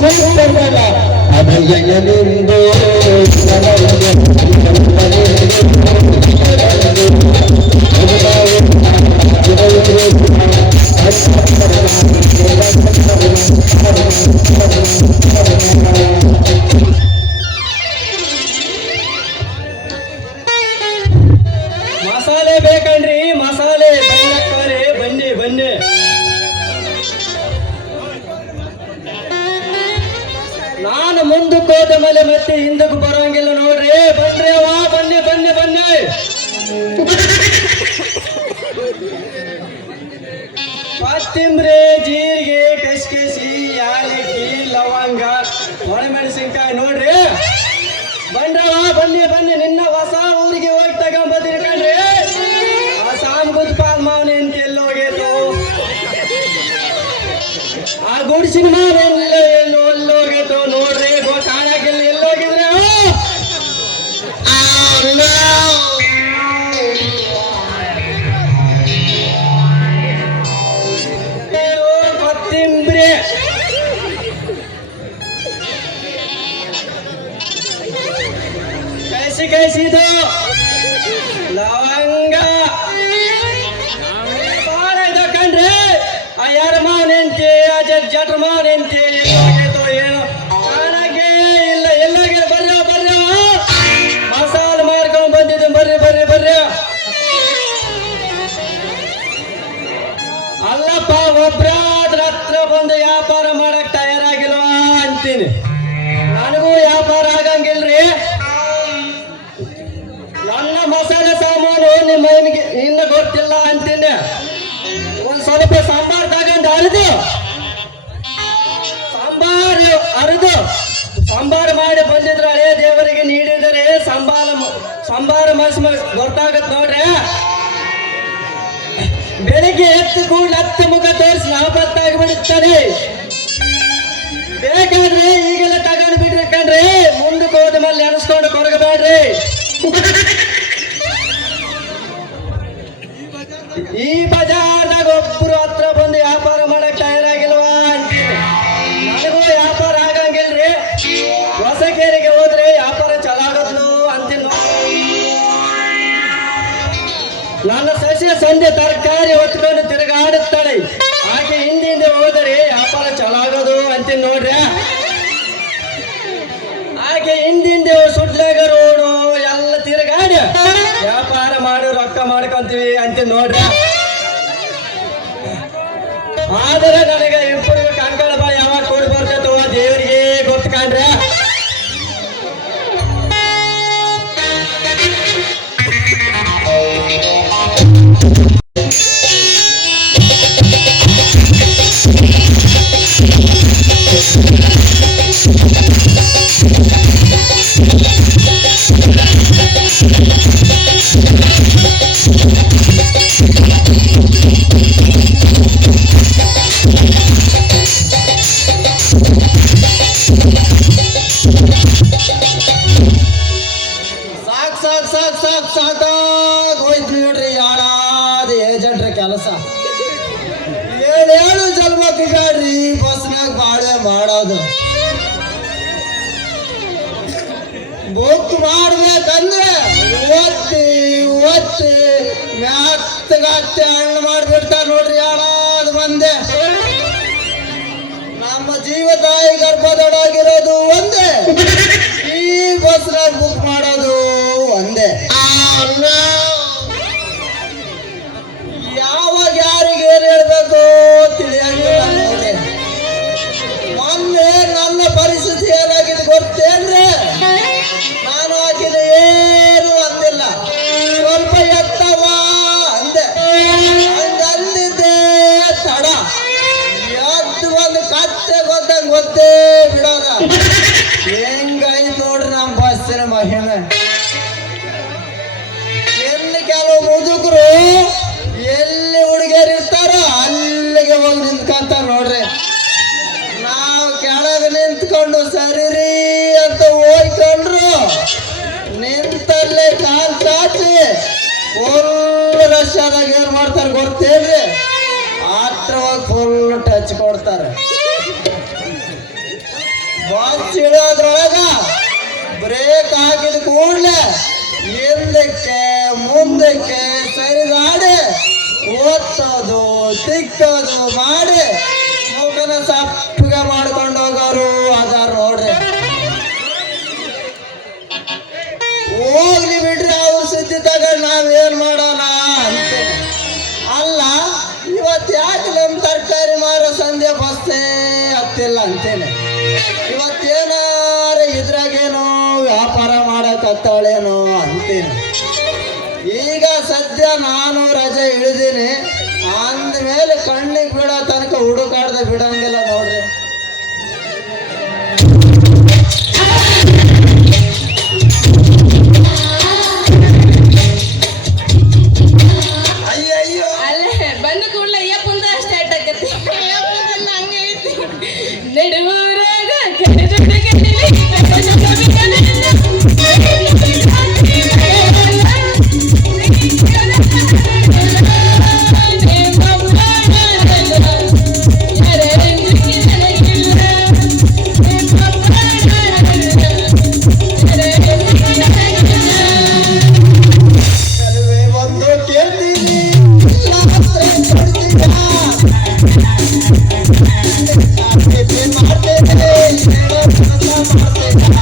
Super ಅಭಯನಿಂದು ಮಸಾಲೆ ಬೇಕನ್ರಿ ಮಸಾಲೆ ಬಣ್ಣಕ್ಕವರೆ ಬನ್ನಿ ಬನ್ನಿ ನಾನು ಮುಂದಕ್ಕೆ ಹೋದ ಮೇಲೆ ಮತ್ತೆ ಹಿಂದಕ್ಕೆ ಬರೋಂಗಿಲ್ಲ ನೋಡ್ರಿ ಬನ್ರಿ ವಾ ಬನ್ನಿ ಬನ್ನಿ ಬನ್ನಿ ಕೊತ್ತಂಬರಿ ಜೀರಿಗೆ ಕಸಕಸಿ ಯಾಲಕ್ಕಿ ಲವಂಗ ಒಣಮೆಣಸಿನ್ಕಾಯಿ ನೋಡ್ರಿ ಬಂದ್ರವ ಬನ್ನಿ ಬನ್ನಿ ನಿನ್ನ ಹೊಸ ಊರಿಗೆ ಹೋಗಿ ತಗೊಂಬಂದಿರಿ ಕಣ್ರಿ ಆ ಸಾಮ್ಗುದ್ ಪಾಲ್ ಮಾವನ ಅಂತ ಎಲ್ಲಿ ಹೋಗೇತು ಆ ಗುಡ್ಸಿನ ಮಾವ ಎಲ್ಲಿ ಹೋಗೇತು ನೋಡ್ರಿ ಕಾಣಕ್ಕೆಲ್ಲ ಎಲ್ಲಿ ಹೋಗಿದ್ರೆ ಕೊತ್ತಂಬರಿ ಕೈಸಿದು ಲವಂಗ ಬಾಳ ಇದು ಕಣ್ರಿ ಆ ಯಾರ ಮಾವನೆಂತಿ ಆ ಜಟ್ರ ಮಾವನೆಂತಿ ಏನು ಕಾಣಕ್ಕೆ ಇಲ್ಲ ಎಲ್ಲಾಗಿಲ್ಲ ಬರ್ರ ಬರ್ರ ಮಸಾಲೆ ಮಾಡ್ಕೊಂಡ್ ಬಂದಿದ್ದು ಬರ್ರಿ ಬರ್ರಿ ಬರ್ರಿ ಅಲ್ಲಪ್ಪ ಒಬ್ರಾದ್ರ ಹತ್ರ ಬಂದು ವ್ಯಾಪಾರ ಮಾಡಕ್ ತಯಾರಾಗಿಲ್ವಾ ಅಂತೀನಿ ನನಗೂ ವ್ಯಾಪಾರ ಆಗಂಗಿಲ್ರಿ ನನ್ನ ಮಸಾಲೆ ಸಾಮಾನು ನಿಮ್ಮ ಇನ್ನು ಗೊತ್ತಿಲ್ಲ ಅಂತೀನಿ ಒಂದ್ ಸ್ವಲ್ಪ ಸಾಂಬಾರ್ ತಗೊಂಡು ಅರಿದು ಸಾಂಬಾರು ಮಾಡಿ ಬಂದಿದ್ರೆ ಹಳೆಯ ದೇವರಿಗೆ ನೀಡಿದರೆ ಸಾಂಬಾರು ಮನಸ್ಸು ಗೊತ್ತಾಗತ್ ನೋಡ್ರಿ ಬೆಳಿಗ್ಗೆ ಎತ್ತು ಕೂಡಲೇ ಹತ್ತು ಮುಖ ತೋರಿಸಿ ನಾಪತ್ತಾಗಿ ಬಿಡುತ್ತಾರೆ ಬೇಕಾದ್ರೆ ಈಗೆಲ್ಲ ತಗೊಂಡು ಬಿಡ್ರಿ ಕಣ್ರಿ ಮುಂದಕ್ಕೆ ಹೋದ ಮೇಲೆ ನೆನೆಸ್ಕೊಂಡು ಕೊರಗಬೇಡ್ರಿ ಈ ಬಜಾರ್ದಾಗ ಒಬ್ರು ಹತ್ರ ಬಂದು ವ್ಯಾಪಾರ ಮಾಡಕ್ ತಯಾರಾಗಿಲ್ವಾ ಅಂತೀನಿ ನನಗೂ ವ್ಯಾಪಾರ ಆಗಂಗಿಲ್ರಿ ಹೊಸಕೇರಿಗೆ ಹೋದ್ರೆ ವ್ಯಾಪಾರ ಚಲಾಗದ್ಲು ಅಂತೀನಿ ನನ್ನ ಸಸ್ಯ ಸಂಜೆ ತರಕಾರಿ ಹೊತ್ಕೊಂಡು ತಿರುಗಾಡುತ್ತಾಳೆ ಆಕೆ ಹಿಂದಿಂದ ಹೋದರೆ ವ್ಯಾಪಾರ ಚಲಾಗೋದು ಅಂತೀನಿ ನೋಡ್ರಿ ಹಾಗೆ ಹಿಂದಿಂದ ಸುಡ್ಲಾಗ ರೋಡು ಎಲ್ಲ ತಿರುಗಾಡಿ ವ್ಯಾಪಾರ ಮಾಡಿ ರೊಕ್ಕ ಮಾಡ್ಕೊಂತೀವಿ ಅಂತ ನೋಡ್ರಿ ಆದ್ರೆ ನನಗೆ ಇಬ್ಬರಿಗೆ ಕಂಕಣ ಬಾ ಯಾವಾಗ ಕೊಡಿ ಬರ್ತೈತೋ ದೇವರಿಗೆ ಗೊತ್ತು ಕಾಣ್ರಿ ಸಾಕಾಗೋಯ್ತು ನೋಡ್ರಿ ಯಾರಾದ ಏಜೆಂಟ್ರ ಕೆಲಸ ಏಳು ಜನ್ಮ ಬಿಗಾಡ್ರಿ ಬಸ್ನಾಗ ಬಾಳೆ ಮಾಡೋದು ಬುಕ್ ಮಾಡ್ಬೇಕಂದ್ರೆ ಒತ್ತಿ ಮೆತ್ತಗತ್ತೆ ಹಣ್ಣು ಮಾಡಿಬಿಡ್ತಾರ ನೋಡ್ರಿ ಯಾರಾದ ಬಂದೆ ನಮ್ಮ ಜೀವದಾಯಿ ಗರ್ಭದೊಳಗಿರೋದು ಒಂದೇ ಈ ಬಸ್ನಾಗ ಬುಕ್ ಮಾಡೋದು ಒಂದೇ ಯಾವಾಗ ಯಾರಿಗೆ ಏನ್ ಹೇಳ್ಬೇಕು ತಿಳಿಯಂಗಿಲ್ಲ ನೋಡಿ ಮೊನ್ನೆ ನನ್ನ ಪರಿಸ್ಥಿತಿ ಏನಾಗಿದೆ ಗೊತ್ತೇನ್ರಿ ನಾನು ಹಾಕಿದ ಏನು ಅಂದಿಲ್ಲ ಸ್ವಲ್ಪ ಎತ್ತವ ಅಂದೆ ಹಂಗಂದಿದ್ದೆ ತಡ ಎದ್ದು ಒಂದು ಕತ್ತೆ ಗೊತ್ತೇ ಬಿಡೋದ ಹೆಂಗಾಯ್ತು ನೋಡ್ರಿ ನಮ್ಮ ಬಸ್ಸಿನ ಮಹಿಮೆ ಕೆಲವು ಮುದುಕರು ಎಲ್ಲಿ ಹುಡುಗಿಯರು ಇರ್ತಾರೋ ಅಲ್ಲಿಗೆ ಹೋಗಿ ನಿಂತ್ಕೊಂತಾರ ನೋಡ್ರಿ ನಾವು ಕೆಳಗೆ ನಿಂತ್ಕೊಂಡು ಸರಿರಿ ಅಂತ ಹೋಗ್ಕೊಂಡ್ರು ನಿಂತಲ್ಲೇ ಕಾಲ್ ಚಾಚಿ ಫುಲ್ ರಶ್ ಆದಾಗ ಏನ್ ಮಾಡ್ತಾರೆ ಗೊತ್ತೇನ್ರಿ ಹತ್ರ ಹೋಗಿ ಫುಲ್ ಟಚ್ ಕೊಡ್ತಾರೆ ಬಸ್ ಇಳಿಯೋದ್ರೊಳಗ ಬ್ರೇಕ್ ಹಾಕಿದ ಕೂಡಲೇ ಹಿಂದಕ್ಕೆ ಮುಂದಕ್ಕೆ ಸರಿದಾಡಿ ಒತ್ತೋದು ತಿಕ್ಕೋದು ಮಾಡಿ ಮುಖನ ಸಪ್ಪಗೆ ಮಾಡ್ಕೊಂಡು ಹೋಗೋರು ಅದಾರ ನೋಡ್ರಿ. ಹೋಗ್ಲಿ ಬಿಡ್ರಿ, ಅವ್ರ ಸುದ್ದಿ ತಗೊಂಡು ನಾವೇನ್ ಮಾಡೋಣ ಅಂತ. ಅಲ್ಲ, ಇವತ್ತು ಯಾಕೆ ನಮ್ಮ ತರಕಾರಿ ಮಾರೋ ಸಂಧ್ಯೆ ಬಸ್ಸೇ ಹತ್ತಿಲ್ಲ ಅಂತೇನೆ. ಇವತ್ತೇನಾರ ಇದ್ರಾಗೇನೋ ವ್ಯಾಪಾರ ಮಾಡಕತ್ತಾಳೇನೋ ಅಂತೇನೆ. ಈಗ ಸದ್ಯ ನಾನು ರಜೆ ಇಳಿದೀನಿ ಅಂದಮೇಲೆ ಕಣ್ಣಿಗೆ ಬಿಡೋ ತನಕ ಹುಡುಕಾಡ್ದೆ ಬಿಡಂಗಿಲ್ಲ ನೋಡ್ರಿ. ಅಯ್ಯಯ್ಯೋ, ಅಲ್ಲೇ ಬಂದ ಕೂಡಲೇ ಅಯ್ಯಪ್ಪಂದ ಸ್ಟಾರ್ಟ್ ಆಗತ್ತೆ. ಹಂಗೆ ಐತಿ ನಡುವರಾಗ ಕಲಿವೆ ಒಂದು ಕೇಳ್ತೀನಿ, ಶಾಸ್ತ್ರ ಕೊಡ್ತೀಯ? ಪ್ರೀತಿ ಮಾಡ್ತೇನೆ, ಹೇಳೋ ಕೆಲಸ ಮಾಡ್ತೇನೆ.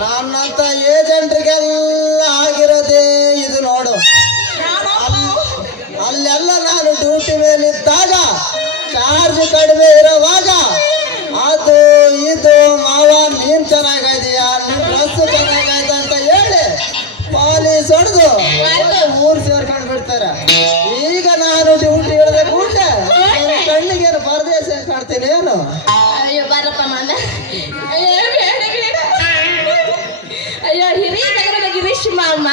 ನನ್ನಂತ ಏಜೆಂಟ್ರಿಗೆಲ್ಲ ಆಗಿರೋದೇ ಇದು ನೋಡು. ಅಲ್ಲೆಲ್ಲ ನಾನು ಡ್ಯೂಟಿ ಮೇಲಿದ್ದಾಗ ಚಾರ್ಜ್ ಕಡಿಮೆ ಇರೋವಾಗ ಅದು ಇದು ಮಾವ ನೀನ್ ಚೆನ್ನಾಗಿದೆಯಾ, ನಿನ್ ಡ್ರೆಸ್ ಚೆನ್ನಾಗೈತೆ ಅಂತ ಹೇಳಿ ಪಾಲಿಸ್ ಹೊಡೆದು ಊರು ಸೇರ್ಕೊಂಡು ಬಿಡ್ತಾರೆ. ಈಗ ನಾನು ಡ್ಯೂಟಿ ಹಿಡಿದ ಕೂಡಲೇ ಕಣ್ಣಿಗೇನು ಪರದೇಶ ಕಾಣ್ತೀನಿ ಏನು. ಅಯ್ಯೋ ಬಾರಪ್ಪ ಮಾಮ. ಅಯ್ಯೋ ಬೇಡ ಬೇಡ. ಅಯ್ಯೋ ಹಿರಿಯ ನಗರದ ಗಿರೀಶ್ ಮಾಮ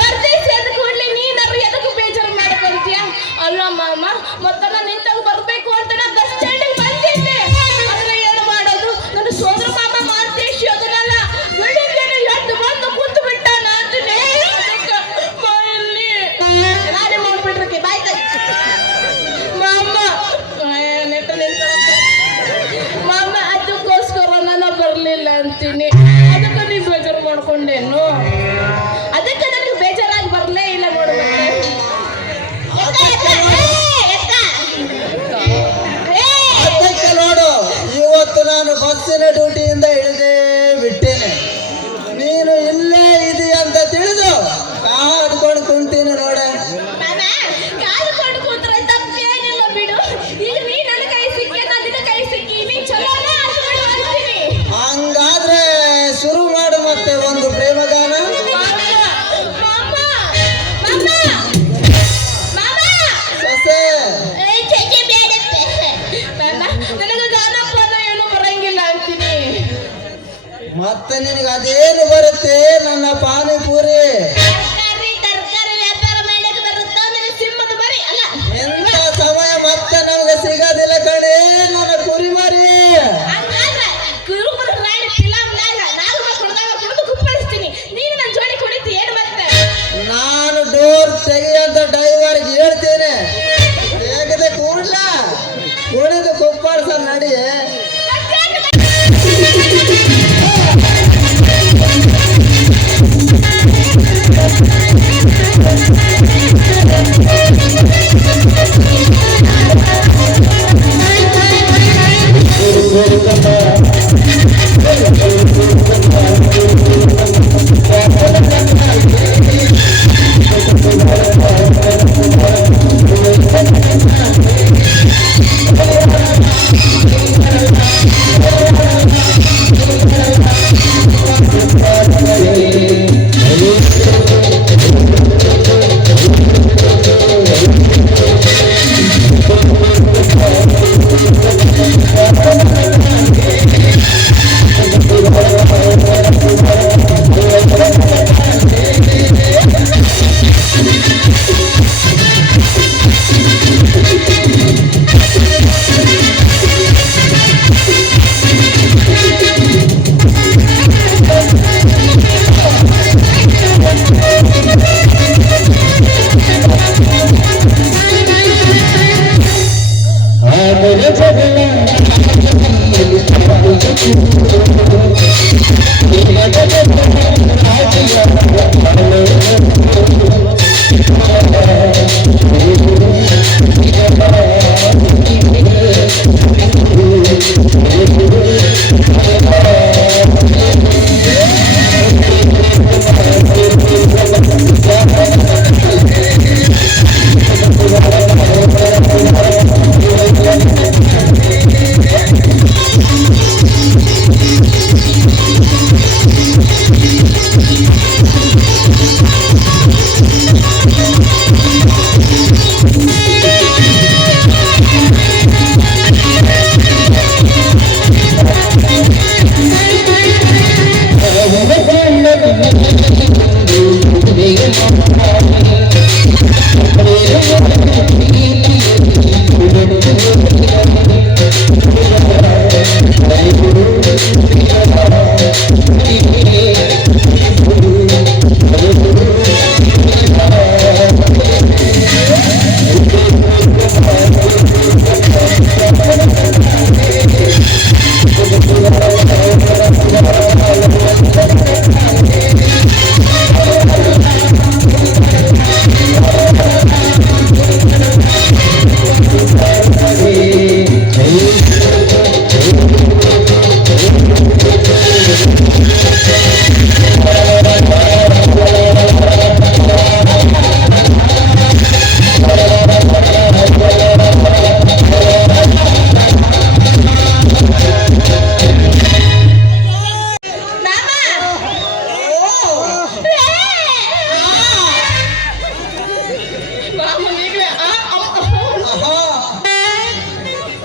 ಪರದೇಶ ಅಂದ ಕೂಡಲೇ ನೀನಾರು ಎದಕ್ಕೂ ಬೇಜಾರು ಮಾಡ್ಕೊಂತೀಯ ಅಲ್ಲ ಮಾಮ. ಮೊತ್ತನ ನಿಂತಾಗ ಬರ್ಬೇಕು ಅಂತ ನಾ ಬಸ್ ಸ್ಟ್ಯಾಂಡಿಗೆ ಬಂದಿದ್ದೆ. ಆದ್ರೆ ಏನು ಮಾಡೋದು, ನನ್ನ ಸೋದರ ಮಾಮ ಮಾಂತೇಶ್ ಅದನ್ನೆಲ್ಲ ಬೆಳಿಗ್ಗೆನೆ ಎದ್ದು ಬಂದು ಕೂತು ಬಿಟ್ಟಾನ ಅಂತಾನೆ. ಇಲ್ಲಿ ನಾನೇ ಮಾಡ್ಬಿಟ್ರಕ್ಕೆ ಬಾಯ್ ಮಾಮ ನೆಟ್ಟ ನಿಂತ ಮಾಮ. ಅದಕ್ಕೋಸ್ಕರ ನಾನು ಬರ್ಲಿಲ್ಲ ಅಂತೀನಿ. ಅದಕ್ಕೆ ನೀವು ಬೇಜಾರು ಮಾಡ್ಕೊಂಡೇನು? ಅದಕ್ಕೆ ನನಗೆ ಬೇಜಾರಾಗಿ ಬರ್ಲೇ ಇಲ್ಲ ನೋಡು. ಅದಕ್ಕೆ ನೋಡು, ಇವತ್ತು ನಾನು ಬಸ್ಸಿನ ಡ್ಯೂಟಿಯಿಂದ ಇಳಿದೇ ಬಿಟ್ಟೇನೆ. ನೀನು ಇಲ್ಲೇ ಇದೀಯ ಅಂತ ತಿಳಿದು ಕಾದ್ಕೊಂಡು ಕುಂತೀನಿ ನೋಡೆ. ಮಾಮ ಕಾಲ್ಕೊಂಡು ಕೂತ್ರೆ ತಪ್ಪೇನಿಲ್ಲ ಬಿಡು. ಈಗ ನೀ ನನ್ನ ಕೈ ಸಿಕ್ಕಿ ನಾ ನಿನ್ನ ಕೈ ಸಿಕ್ಕಿ ನೀ ಚಲೋ ಅಲ್ಲ ಅಂತೀನಿ. ಹಂಗಾದ್ರೆ ಶುರು ಮಾಡು ಮತ್ತೆ ಒಂದು ಪ್ರೇಮಗಾನ. ಮಾಮ ಮಾಮ ಮಾಮ ಸೊಸೆ, ಚೇಚೆ ಬೇಡತ್ತೆ ಮಾಮ. ನನಗೆ ಗಾನಪ್ಪನ ಏನು ಬರಂಗಿಲ್ಲ ಅಂತೀನಿ. ಮತ್ತೆ ನಿನಗೆ ಅದೇನು ಬರುತ್ತೆ ನನ್ನ ಪಾನಿಪುರಿ. ತರಕಾರಿ ವ್ಯಾಪಾರ ಮಾಡಕ್ಕೆ ಬರುತ್ತಾ ನನ್ನ ಸಿಂಹದ ಮರಿ ಅಲ್ಲ. ಎಂತ ಸಮಯ ಮತ್ತೆ ನಮ್ಗೆ ಸಿಗೋದಿಲ್ಲ ಕಣೆ ನನ್ನ ಕುರಿ ಮರಿ. ಹಂಗಾದ್ರೆ ಕುರುಬರ ರಾಣಿ ಫಿಲಂನಾಗ ನಾಲ್ಕು ಮಕ್ಕಳದಾಗ ಕುಡಿದು ಕುಪ್ಪಳಿಸ್ತೀನಿ. ನೀನು ನನ್ನ ಜೋಡಿ ಕುಡಿತಿ ಏನು ಮತ್ತೆ? ನಾನು ಡೋರ್ ತೆಗಿ ಅಂತ ಡ್ರೈವರ್ಗೆ ಹೇಳ್ತೇನೆ. ತೆಗೆದೆ ಕೂಡ್ಲ ಕುಡಿದು ಕುಪ್ಪಾಡ್ಸ ನಡಿ.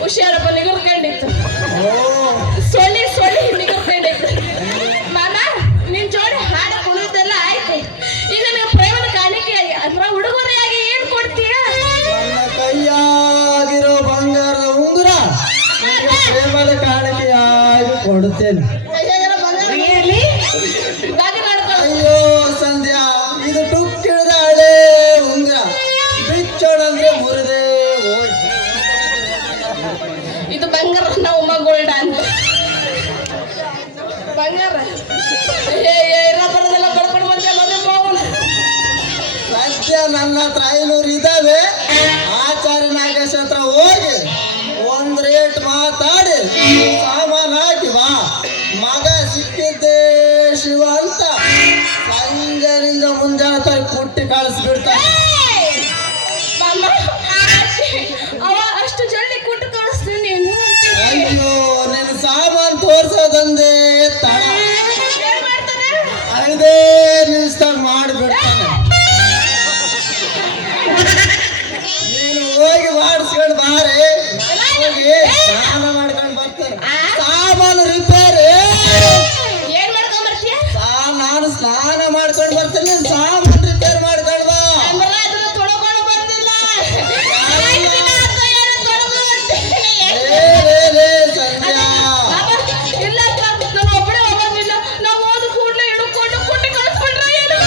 ಹುಷಾರಪ್ಪ ನಿಗರ್ಕೊಂಡಿತ್ತು. ಸೊಳ್ಳಿ ಸೊಳ್ಳಿ ನಿಗರ್ಕೊಂಡಿತ್ತು. ಮಾಮ ನಿನ್ ಜೋಡಿ ಹಾಡ ಕುಣಿದೆಲ್ಲ ಆಯ್ತು. ಈಗ ನೀವು ಪ್ರೇಮದ ಕಾಣಿಕೆಯಾಗಿ ಅಥವಾ ಉಡುಗೊರೆಯಾಗಿ ಏನ್ ಕೊಡ್ತೀಯ? ನನ್ನ ಕೈಯಾಗಿರೋ ಬಂಗಾರದ ಉಂಗುರ ಪ್ರೇಮದ ಕಾಣಿಕೆಯಾಗಿ ಕೊಡುತ್ತೇನೆ. ಅಯ್ಯೋ ಸಂಧ್ಯಾ, ಇದು ಟುಕ್ ಹಿಡಿದ ಹಳೆ ಉಂಗುರ, ಬಿಚ್ಚೋಡಂದ್ರೆ ಮುರಿದೇ ಹೋಯ್ತು. ಇದು ಬಂಗಾರ, ನಾವು ಗೋಲ್ಡ್ ಅಂತ ಬಂಗಾರ ಬರೋದೆಲ್ಲ ಬಡ್ಕೊಂಡು ಬಂದೆ ಸದ್ಯ ನನ್ನ ಹತ್ರ 500 ಇದಾವೆ. ಆಚಾರ್ಯ ನಾಗೇಶ್ ಹತ್ರ ಹೋಗಿ ಒಂದ್ ರೇಟ್ ಮಾತಾಡಿ ಸಾಮಾನು ಹಾಕಿ ಬಾ. ಮಗ ಸಿಕ್ಕಿದ್ದೆ ಶಿವ ಅಂತ ಸಂಜೆನಿಂದ ಮುಂಜಾನೆ ತರ ಕುಟ್ಟಿ ಕಳಿಸ್ಬಿಡ್ತಾನೆ. ಅವ ಅಷ್ಟು ಜಲ್ದಿ ಕೊಟ್ಟು ಕಳಿಸ್ತೀನಿ ನೀನು. ಅಯ್ಯೋ, ನಿನ್ನ ಸಾಮಾನು ತೋರ್ಸೋದಂದೇ ತಡ. 5 ನಿಮಿಷದಾಗ ಮಾಡಿಬಿಡ್ತಾನೆ. ನೀನು ಹೋಗಿ ಮಾಡಿಸ್ಕೊಂಡು ಬಾರೆ, ಹೋಗಿ ಸ್ನಾನ ಮಾಡ್ಕೊಂಡು ಬರ್ತಾರೆ. ಸಾಮಾನು ರಿಪೇರಿ ಏನ್ ಮಾಡ್ಕೊಂಡ್ ಬರ್ತೀಯ? ನಾನು ಸ್ನಾನ ಮಾಡ್ಕೊಂಡು ಬರ್ತೇನೆ, ಸಾಮಾನು ರಿಪೇರ್ ಮಾಡ್ಕೊಂಡು ಬಾ. ಅದನ್ನ ತೊಳ್ಕೊಂಡು ಬರ್ತಿಲ್ಲ. ಸಂಧ್ಯಾ, ಇಲ್ಲಪ್ಪ, ನಾನು ಒಬ್ಬರೇ ಹೋಗೋದಿಲ್ಲ. ನಾವು ಹೋದ ಕೂಡಲೇ ಹಿಡ್ಕೊಂಡು ಕೊಟ್ಟು ಕಳಿಸ್ಬಿಟ್ರೆ ಏನು?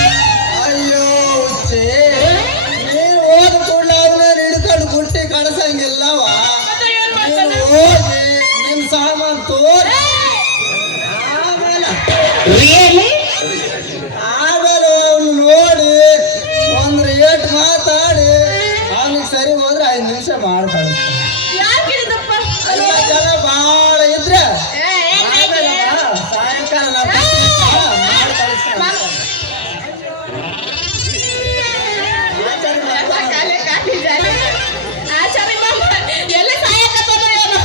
ಮಾಡಿ ಕಳಿಸ್ತಾನೆ. ಯಾಕೆ ಹೇಳಿದಪ್ಪ ಇಲ್ಲ ಜನ ಭಾಳ ಇದ್ರೆ ಆಮೇಲೆ ಸಾಯಂಕಾಲ ನಾನು ಮಾಡಿ ಕಳಿಸ್ತಾನೆ. ಆಚಾರ್ಯ ಮಾಮ ಎಲ್ಲ ಸಹಾಯಕತ್ತೋ ಏನೋ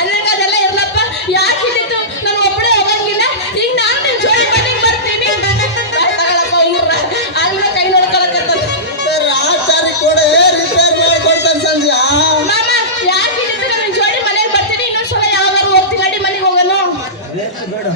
ಅನ್ನಕ ಅದೆಲ್ಲ ಇರ್ಲಪ್ಪ. ಯಾಕೆ ಹಿಡಿತು ನಾನು ಒಬ್ಬಳೇ ಹೋಗಂಗಿಲ್ಲ. ಈಗ ನಾನು ನಿನ್ ಜೋಡಿ ಮನೆಗೆ ಬರ್ತೀನಿ. ತಗೊಳಪ್ಪ ಊರ್ರ ಆಗ್ಲೇ ಕೈ ನೋಡ್ಕೊಳಕತ್ತ. ಆಚಾರಿ ಕೂಡ ರಿಪೇರ್ ಮಾಡಿ ಕೊಡ್ತಾನೆ ಸಂಧ್ಯಾ. ಮಾಮ ಯಾಕೆ ಹಿಡಿತು ನಾನು ನಿನ್ ಜೋಡಿ ಮನೆಗೆ ಬರ್ತೀನಿ. ಇನ್ನೊಂದ್ಸಲ ಯಾವಾಗಾರು ಹೋಗ್ತೀನಿ. ನಡಿ ಮನೆಗೆ ಹೋಗೋಣ. ಬೇಡ